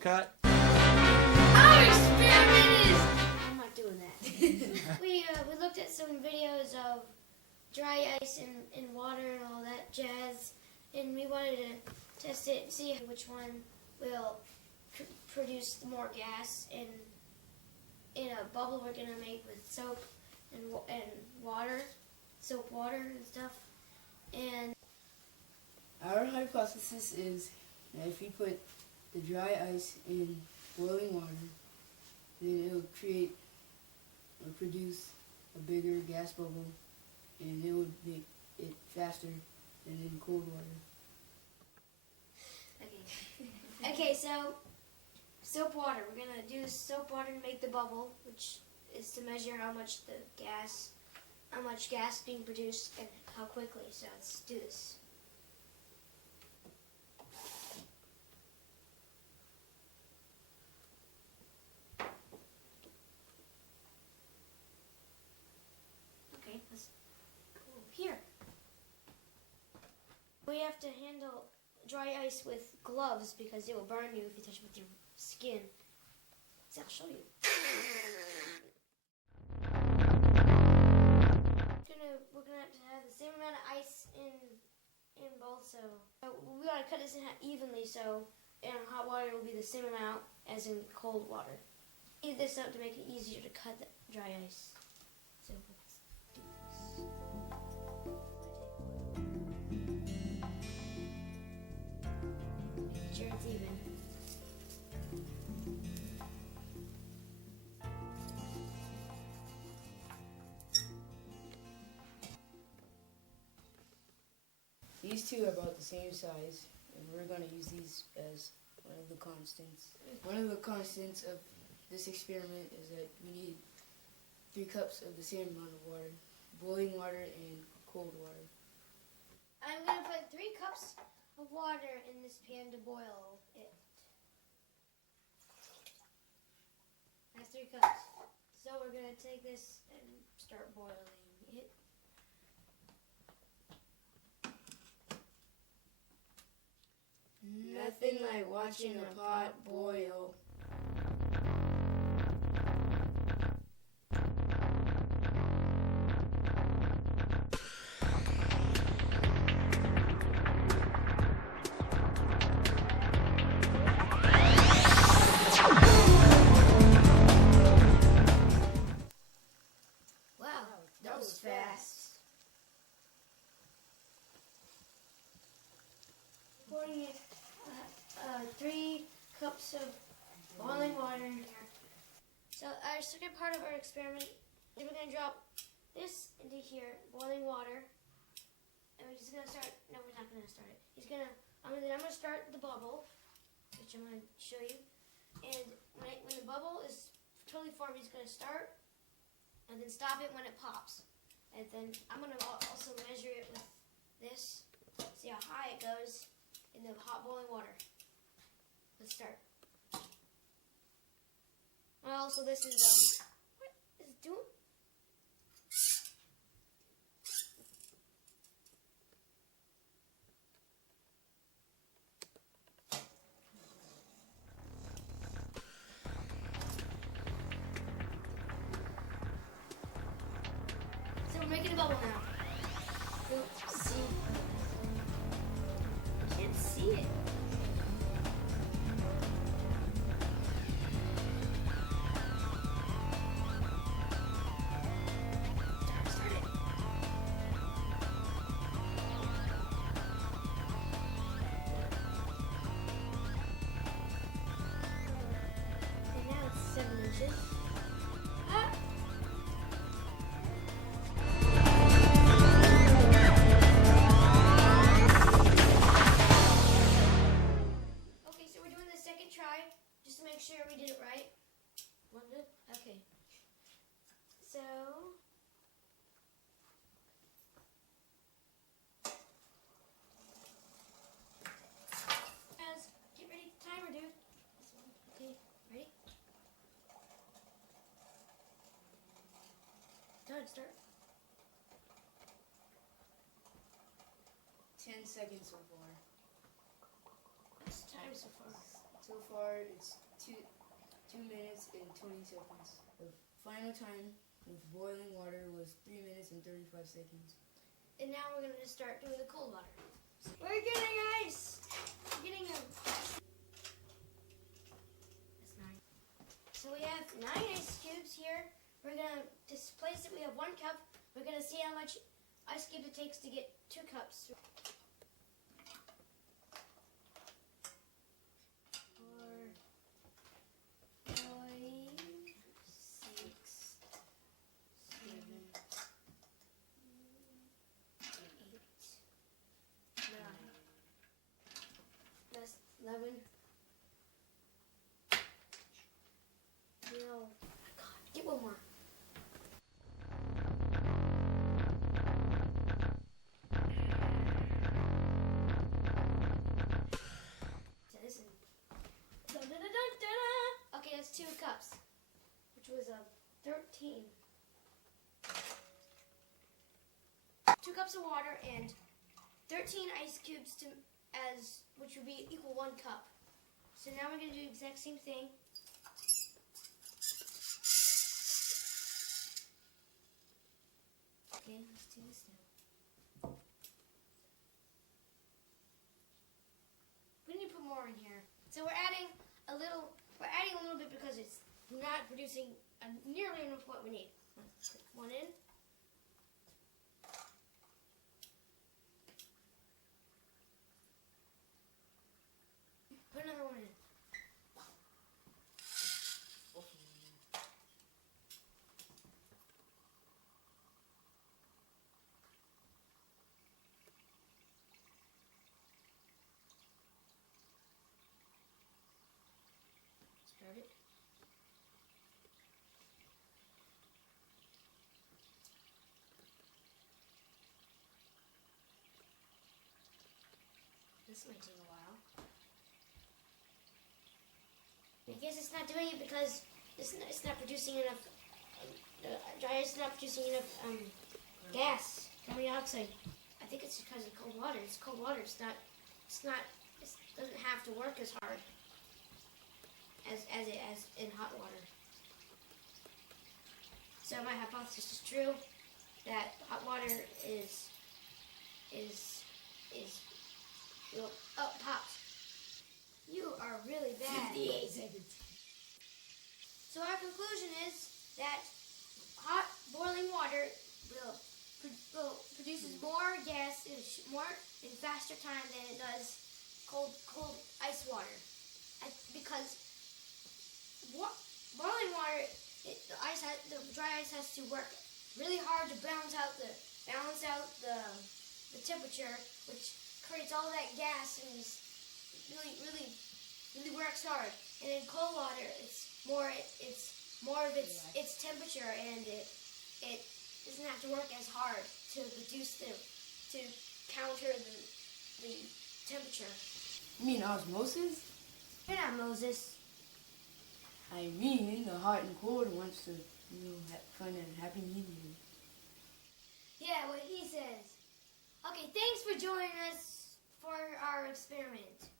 Cut. Our experiment is... I'm not doing that. we looked at some videos of dry ice and water and all that jazz, and we wanted to test it and see which one will produce more gas in a bubble we're gonna make with soap and water, soap water and stuff. And our hypothesis is that if we put the dry ice in boiling water, then it will produce a bigger gas bubble, and it would make it faster than in cold water. Okay, so soap water. We're gonna do soap water to make the bubble, which is to measure how much gas being produced and how quickly. So let's do this. Okay, let's go here. We have to handle dry ice with gloves because it will burn you if you touch it with your skin. So I'll show you. We're gonna have to have the same amount of ice in both, so we gotta cut this in half evenly, so in hot water it will be the same amount as in cold water. Heat this up to make it easier to cut the dry ice. So let's do this. Make sure it's even. These two are about the same size, and we're going to use these as one of the constants. One of the constants of this experiment is that we need 3 cups of the same amount of water, boiling water and cold water. I'm going to put 3 cups of water in this pan to boil it. That's 3 cups. So we're going to take this and start boiling it. Nothing like watching a pot boil. Wow, that was fast. Pouring it 3 cups of boiling water in here. So our second part of our experiment is we're going to drop this into here, boiling water, and we're just going to start. No, we're not going to start it. I'm going to start the bubble, which I'm going to show you. And when the bubble is totally formed, he's going to start and then stop it when it pops. And then I'm going to also measure it with this, see how high it goes in the hot boiling water. Let's start. Also, this is what is it doing? So we're making a bubble now. Oops, see? I can't see it. And now it's 7 inches. Ah! Okay, so we're doing the second try, just to make sure we did it right. One good? Okay. So... Guys, get ready. Timer, dude. This one. Okay, ready? Done, start. 10 seconds so far. What's the time so far? It's So far, it's 2 minutes and 20 seconds. The final time with boiling water was 3 minutes and 35 seconds. And now we're going to start doing the cold water. We're getting ice! We're getting them. That's 9. So we have 9 ice cubes here. We're going to displace it. We have 1 cup. We're going to see how much ice cube it takes to get 2 cups. 4, 5, 6, 7, 8, 9. That's 11. No. God, get one more. So this is. Okay, that's 2 cups, which was 13. 2 cups of water and 13 ice cubes which would be equal 1 cup. So now we're going to do the exact same thing. Okay, let's do this now. We need to put more in here. So we're adding a little bit because it's not producing nearly enough what we need. Let's put 1 in. Put another 1 in. Start it. This might take a while. I guess it's not doing it because it's not producing enough. The dry ice is not producing enough gas, carbon dioxide. I think it's because of cold water. It's cold water. It doesn't have to work as hard as in hot water. So my hypothesis is true that hot water is popped. You are really bad. 58 seconds. So our conclusion is that hot boiling water produces more gas in faster time than it does cold ice water. Because boiling water, the dry ice has to work really hard to balance out the temperature, which creates all that gas and is really works hard. And in cold water, it's more of its temperature, and it doesn't have to work as hard to counter the temperature. You mean osmosis? You're not Moses. I mean the hot and cold wants to find a happy medium. Yeah, what he says. Okay, thanks for joining us for our experiment.